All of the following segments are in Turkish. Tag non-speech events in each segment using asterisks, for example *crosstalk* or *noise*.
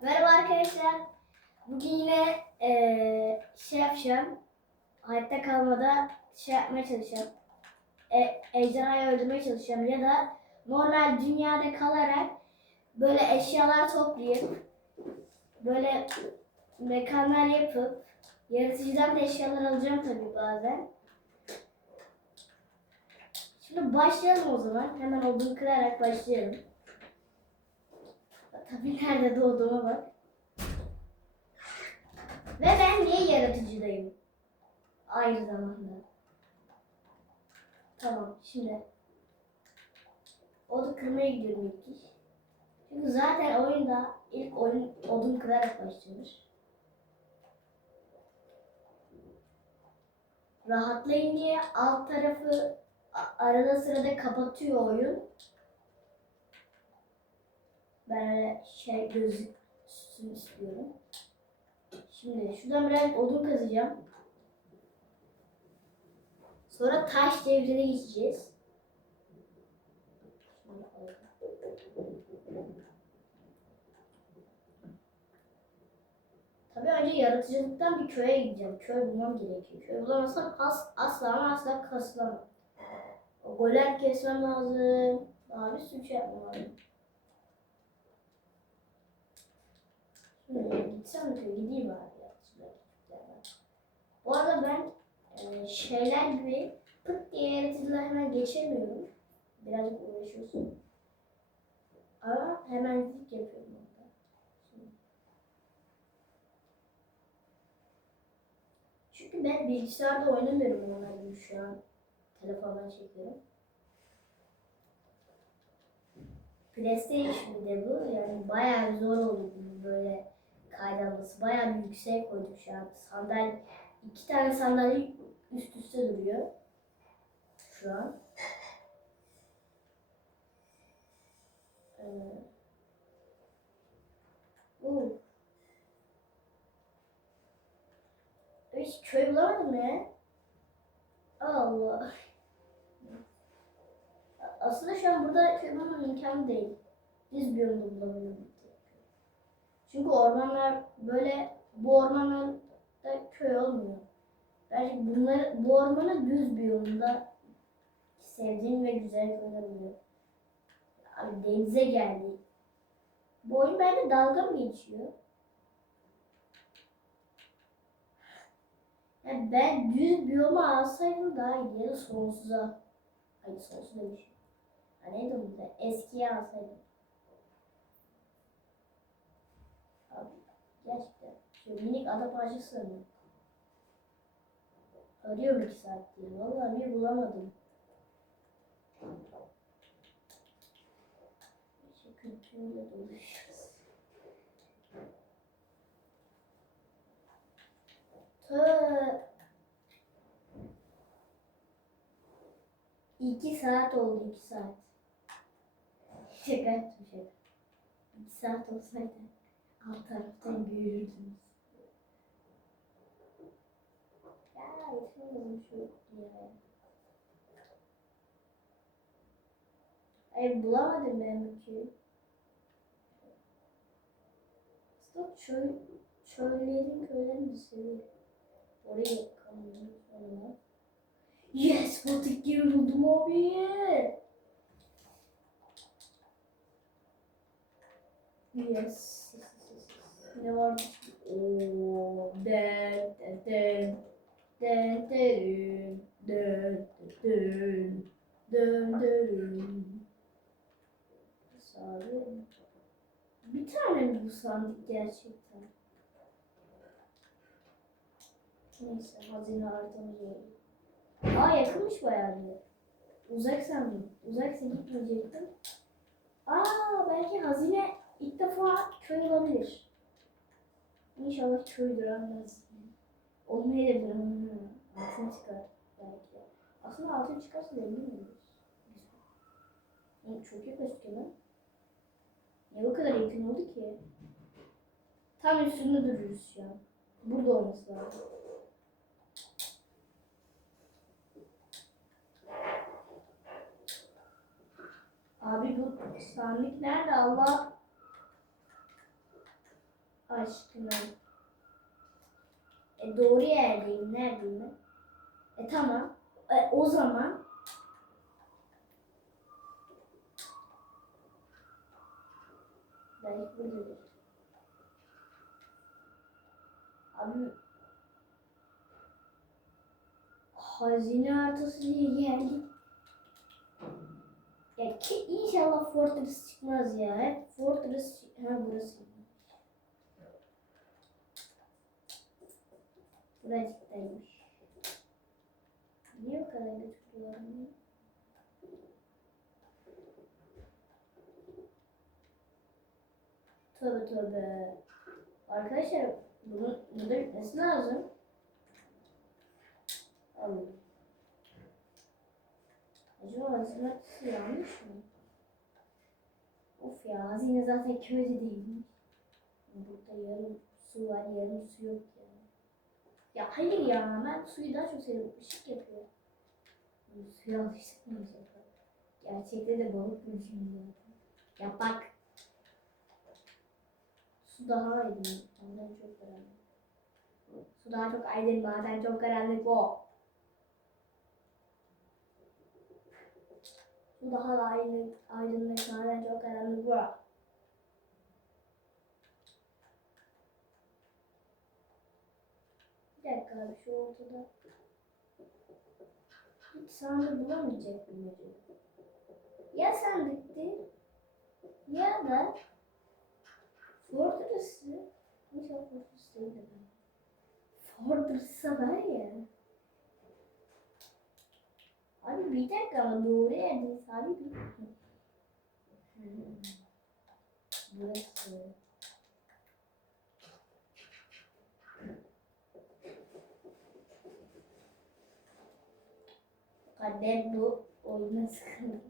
Merhaba arkadaşlar. Bugün yine eee şey yapacağım. Hayatta kalmada şey yapmaya çalışacağım. E, ejderhayı öldürmeye çalışacağım ya da normal dünyada kalarak böyle eşyalar toplayıp böyle mekanlar yapıp yaratıcıdan da eşyalar alacağım tabii bazen. Şimdi başlayalım o zaman. Hemen odun kırarak başlayalım. Tabii nerede doğduğuma bak. Ve ben niye yaratıcıdayım? Aynı zamanda. Tamam şimdi. Odun kırmaya gidiyorum ilk iş. Çünkü zaten oyunda ilk oyun odun kırarak başlanır. Rahatlayın diye alt tarafı arada sırada kapatıyor oyun. Ben öyle şey gözüksün istiyorum. Şimdi şuradan biraz odun kazacağım. Sonra taş devrine geçeceğiz. Tabii önce yaratıcılıktan bir köye gideceğim. Köy bulmam gerekiyor. Köy bulamazsam as, asla ama asla kasılamam. O golem kesmem lazım. Daha bir sürü şey yapmam lazım. Şimdi gitsem köye? Gideyim abi ya. Bu arada ben e, şeyler gibi pıt diye yaratıcılar hemen geçemiyorum. Birazcık uğraşıyorsun. Ama hemencilik yapıyorum orada. Çünkü ben bilgisayarda oynamıyorum onları şu an. Telefondan çekiyorum. PlayStation bir de bu. Yani bayağı zor oldu böyle kaydalması. Bayağı bir yüksek koyduk şu an. Sandalye, iki tane sandalye üst üste duruyor. Şu an. Ee, bu. Hiç köy bulamadım ya. Allah. Aslında şu an burada köy bulmam imkanı değil. Düz bir yolda bulamıyorum. Çünkü ormanlar böyle bu ormanlarda köy olmuyor. Belki bunlar bu ormanı düz bir yolunda sevdiğim ve güzel köyler oluyor. Abi denize geldik. Bu oyun bende dalga mı geçiyor? Yani ben düz biyoma alsaydım daha iyi ya da sonsuza. Hayır sonsuz demişim. Ha neydi o da? Eskiye alsaydım. Abi gerçekten. Şöyle minik ada parçası arıyorum. Arıyorum iki saattir. Vallahi bir bulamadım. İşte kültürüyle doluşuyoruz. Tö. İki saat oldu iki saat. Şaka yaptım şaka. İki saat olsaydı alt taraftan görürdünüz. Ya yetmiyorum şu ya. Ay bulamadım ben bu köyü. Aslında çöl, çöllerin köylerini seviyorum. Oraya kalmıyorum sonra. Yes, batık gemi buldum abi. Yes ne var? Oo, de de de derin dön dön dön dön. Sarı. Bir tane mi bu sandık gerçekten? Neyse hazine haritamız oldu. Aa yakınmış bayağı bir. Uzak sandım. Uzaksa gitmeyecektim. Aa belki hazine ilk defa köy olabilir. İnşallah köydür anlarız. Olmayabilir ama altın çıkar belki. Aslında altın çıkarsa da emin miyiz? Oğlum Çok yaklaşık lan. Niye bu kadar yakın oldu ki? Tam üstünde duruyoruz şu an. Burada olması lazım. Abi bu sandık nerede Allah? Aşkına. E, doğru yerdeyim. Neredeyim ben? E tamam. E, o zaman belki buradadır. Abi hazine haritası diye geldik. Ya ki inşallah Fortress çıkmaz ya. Hep Fortress ha burası. Buracıktaymış. Niye o kadar götürüyorlar bunu? Tövbe tövbe. Arkadaşlar bunun burada bitmesi lazım. Alın. Acaba hazırlatısı yanlış mı? Of ya hazine zaten köyde değilmiş. Burada yarım su var yarım su yok ya. Ya hayır ya ben suyu daha çok seviyorum. Işık yapıyor. Suya alıştık mı acaba? Gerçekte de balık buluşum zaten. Ya bak. Su daha aydın. Ondan çok karanlık. Su daha çok aydın. Bazen çok karanlık o. Su daha da aydın, aydınlık. Bazen çok karanlık bu. Bir dakika abi şu ortada. Hiç sandık bulamayacak mıyım? Ya sandıktı ya da Fortress'ı İnşallah Fortress değil de ben. Fortress'a var ya. Abi bir dakika ama doğru yerdeyiz abi bir Hmm. Burası. Kader bu oyuna sıkıldı.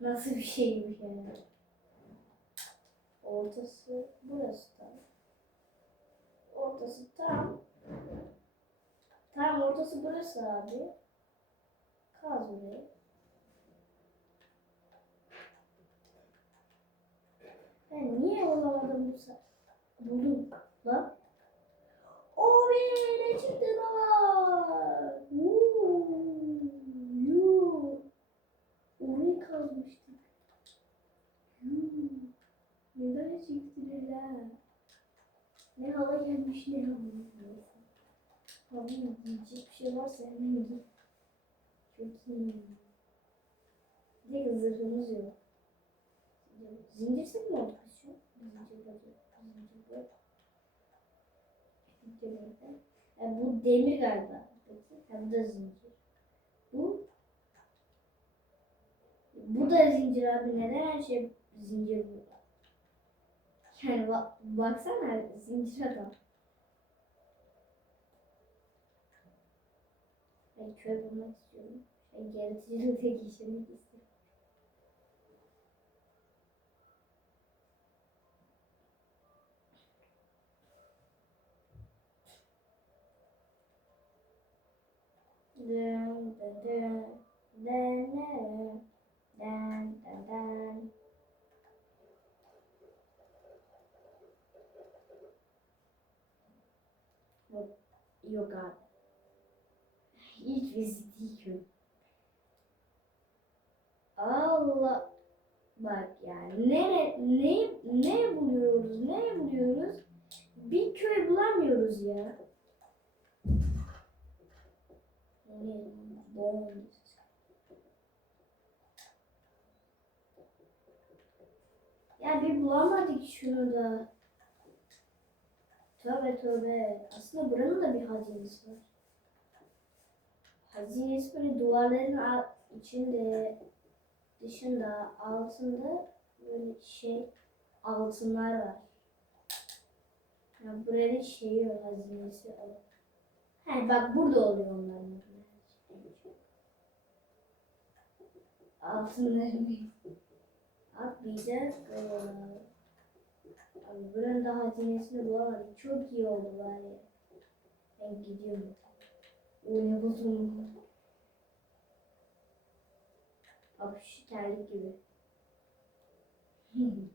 Nasıl bir şeymiş yani. Ortası burası tam. Ortası tam. Tam ortası burası abi. Kaz buraya. Ben niye olamadım bu sa- Buldum lan. O ne çıktı baba? Gelmiş ne hava gelmiş. Abi yiyecek bir şey varsa hemen yiyeyim. Çok iyi. Bir de zırhımız yok. Zincirsek mi olduk biz şu. E, bu demir galiba. Ha, bu da zincir. Bu bu da zincir abi. Neden her şey zincir bu? Yani bak, baksana zincir adam. Ben köy bulmak istiyorum. Ben yaratıcılıkta geçirmek istiyorum. Dın dın dın dın dın dın dın dın. Yok, yok abi. Hiç visit yok. Allah bak yani ne ne ne buluyoruz ne buluyoruz bir köy bulamıyoruz ya. Ne bom. Ya bir bulamadık şunu da. Tövbe tövbe. Aslında buranın da bir hazinesi var. Hazinesi böyle duvarların içinde, dışında, altında böyle şey altınlar var. Ya buranın şeyi var, hazinesi var. He bak burada oluyor onların. Altınlarını. Abi bir dakika. Buranın da hazinesini bulamadık. Çok iyi oldu ya. Ben gidiyorum. O ne buldum. Şu terlik gibi. *laughs*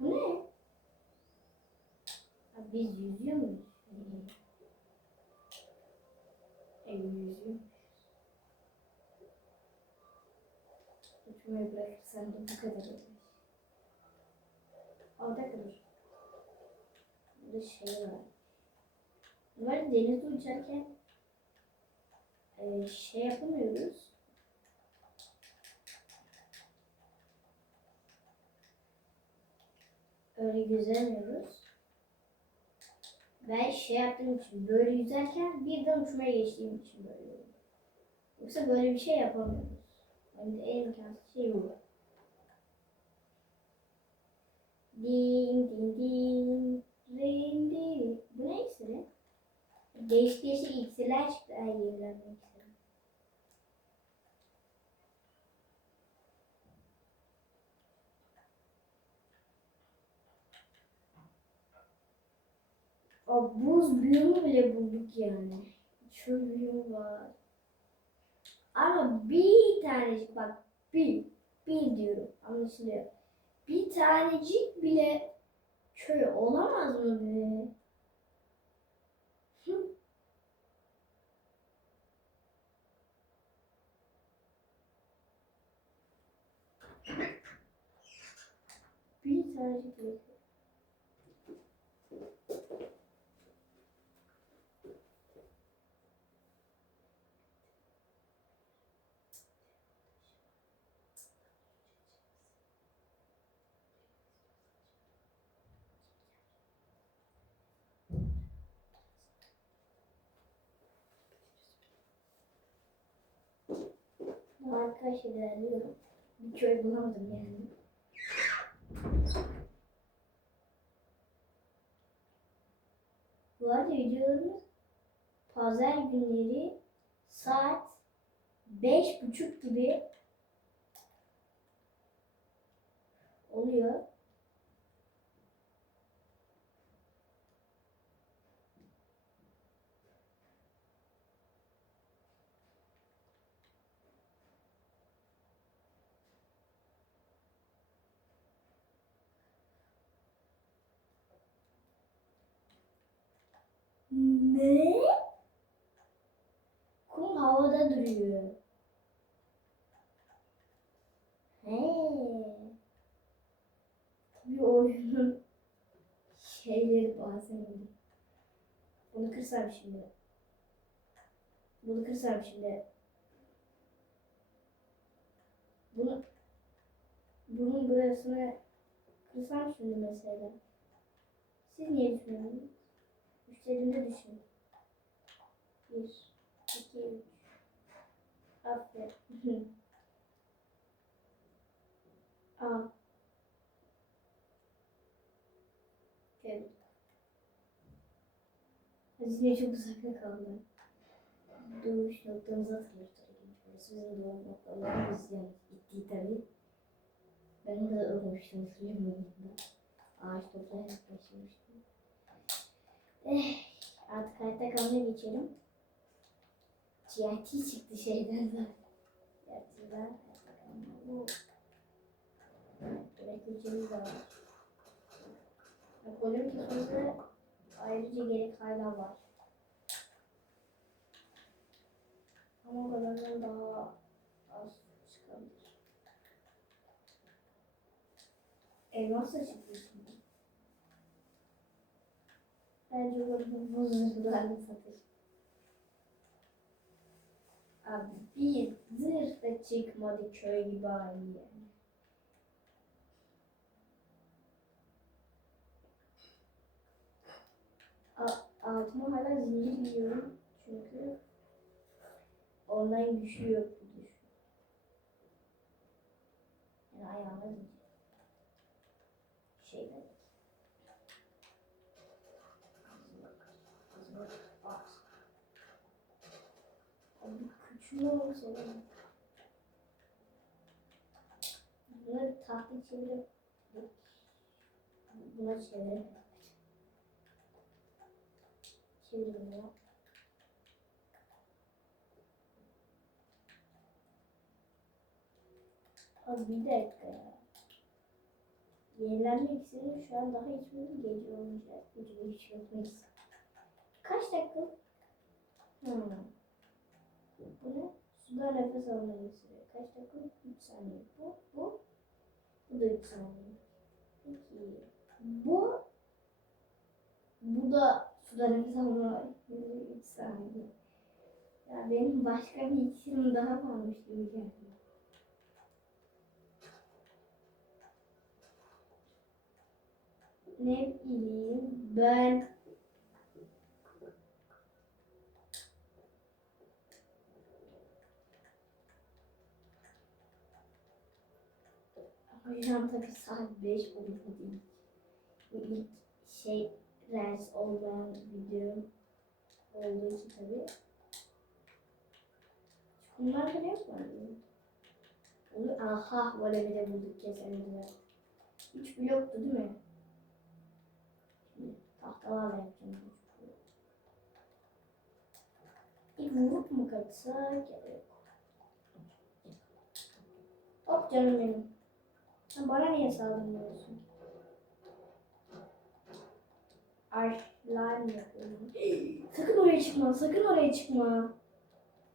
Bu ne? Biz yüzüyor muyuz? *laughs* E yüzüyor. Uçmayı bırakırsan da bu kadar olur. Orada kalır. Burada şey var. Normalde denizde uçarken e, şey yapamıyoruz. Öyle yüzemiyoruz. Ben şey yaptığım için böyle yüzerken birden uçmaya geçtiğim için böyle oldu. Yoksa böyle bir şey yapamıyoruz. Yani en imkansız şey bu. Ding ding ding ding ding. Bu ne iksiri? Değişik değişik iksirler çıktı. Ay yenilenme iksiri. O buz büyümü bile bulduk yani. Çöl büyümü var. Ama bir tanecik bak bir, bir diyorum anlaşılıyor. Bir tanecik bile köy olamaz mı be? Bir tanecik bile. Arkadaşlar ilerliyorum. Bir köy bulamadım yani. Bu arada videolarımız pazar günleri saat beş buçuk gibi oluyor. Ne? Kum havada duruyor. He. Tabii oyunun şeyleri bazen. Bunu kırsam şimdi. Bunu kırsam şimdi. Bunu bunun burasını kırsam şimdi mesela. Siz niye düşünüyorsunuz? Üstlerinde düşün. Bir, iki, üç. Aferin. *laughs* Al. Evet. Hazine çok uzakta kaldı. Doğuş noktamızı tabii. Sizin doğum noktalarınız yani gittiği tabii. Ben orada ölmüştüm hatırlamıyorum. Ağaç toprağa yaklaşmıştım. Eh, artık hayatta kalmaya geçelim. TNT çıktı şeyden zaten. Kalma. Bu. Üreticimiz de var. Bölüm kısmında ayrıca gerek hala var. Ama kadardan daha az çıkabilir. Elmas da çıktı şimdi. Bence bu bu zırhlarını satır. Abi bir zırh da çıkmadı köy gibi. A- altıma hala zincir giyiyorum çünkü online güçlü yok bu düş. Yani ayağıma zincir. Şey demek. Abi küçüğü olsa da. Bunları tahta çevirip buna çevirip çevirip buna. Abi bir dakika ya. yenilenmek istedim. Şu an daha içmedim. Gece olunca gece içiyorum. Neyse. Kaç dakika? Hmm. Bu ne? Suda nefes almayı sürüyor. Kaç dakika? 3 saniye. Bu, bu. Bu da 3 saniye. Peki. Bu. Bu da suda nefes almayı 3 saniye. Ya benim başka bir iksirim daha varmış gibi geldi. Ne bileyim ben Hocam tabii saat 5 oldu. Bu ilk şey Reels olmayan video olduğu için tabii. Bunlar da yok mu? Onu aha böyle bir de bulduk kesinlikle. Üç bloktu değil mi? Şimdi tahtalarla yapacağım. İlk vurup mu kaçsak? Yok. Hop canım benim. Sen bana niye saldırmıyorsun? Ay lan yapıyorum. sakın oraya çıkma, sakın oraya çıkma.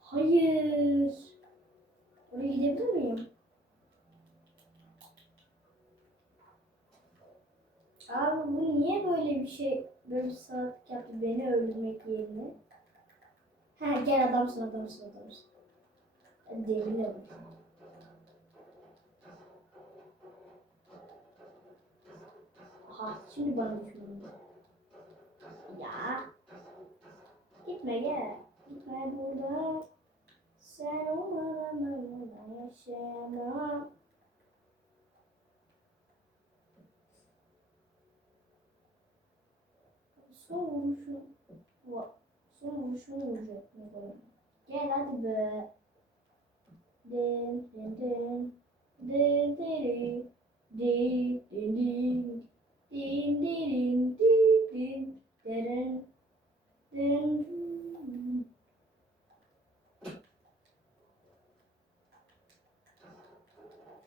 Hayır. Oraya gidebilir miyim? Abi bu niye böyle bir şey, böyle bir saat yaptı beni öldürmek yerine? Ha gel adamsın adamsın adamsın. Hadi Aha şimdi bana düşman. Ya. Gitme gel. Gitme buradan. Sen olmadan ben yaşayamam. Son vuruşu. Son vuruşu vuracak? Gel hadi be. Din din din. Din din din. Din din din. Din din din. Din din.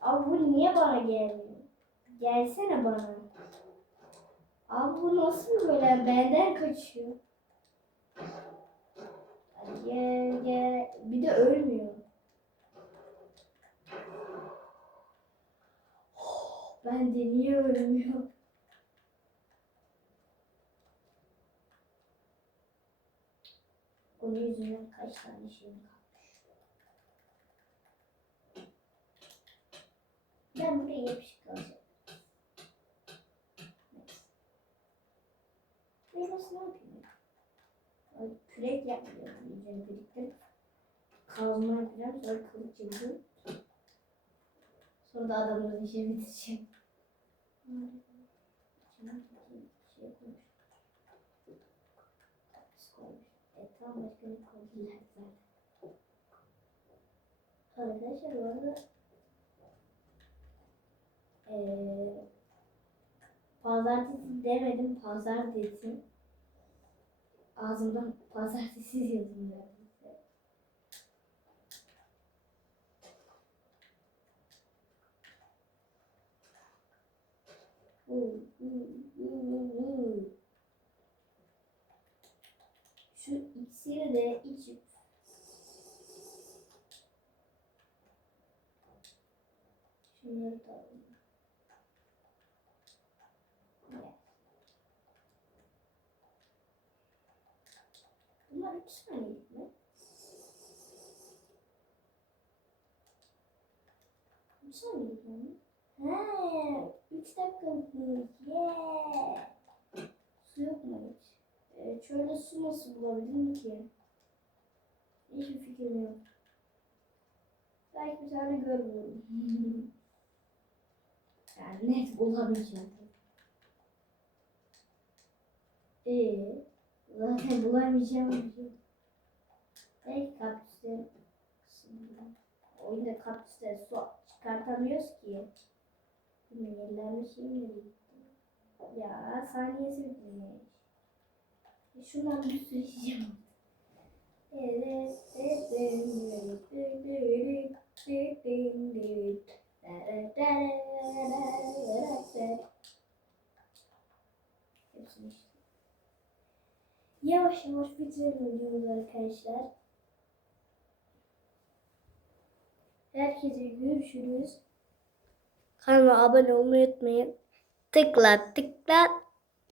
Abi bu niye bana gelmiyor? Gelsene bana. Abi bu nasıl böyle benden kaçıyor? Gel gel. Bir de ölmüyor. Ben de niye ölmüyor? Onun yüzünden kaç tane şeyim kalmış. Ben buraya yapışık. Buraya nasıl ne yapayım? Ay, Kürek yapmıyorum. İyice biriktirip kazma yapacağım. Sonra kılıç çekeceğim. Sonra da adamların işini bitireceğim. İçine bakayım, E tamam başka ne koydular zaten. Arkadaşlar bu arada eee pazartesi demedim pazar dedim. Ağzımdan pazartesi yazdım neredeyse. Uu. Şu iksiri de içip şunları da. Bunlar üç saniyelik mi? Üç saniyelik mi? He, üç dakikalık. Yeah. Su yok mu? Ee, çölde su nasıl bulabilirim ki? Hiçbir fikrim yok. Belki bir tane görmüyorum. *laughs* yani net bulamayacağım. Ee, zaten bulamayacağım. Belki kısmında. Oyunda kaktüsleri su çıkartamıyoruz ki. Yerlerine şey mi? Ya saniyesi bitmiş. Şundan bir sürü içeceğim. Evet, evet, evet, evet, evet, evet. Yavaş yavaş bitirelim videomuzu arkadaşlar. Herkese görüşürüz. Kanalıma abone olmayı unutmayın. Tıkla tıkla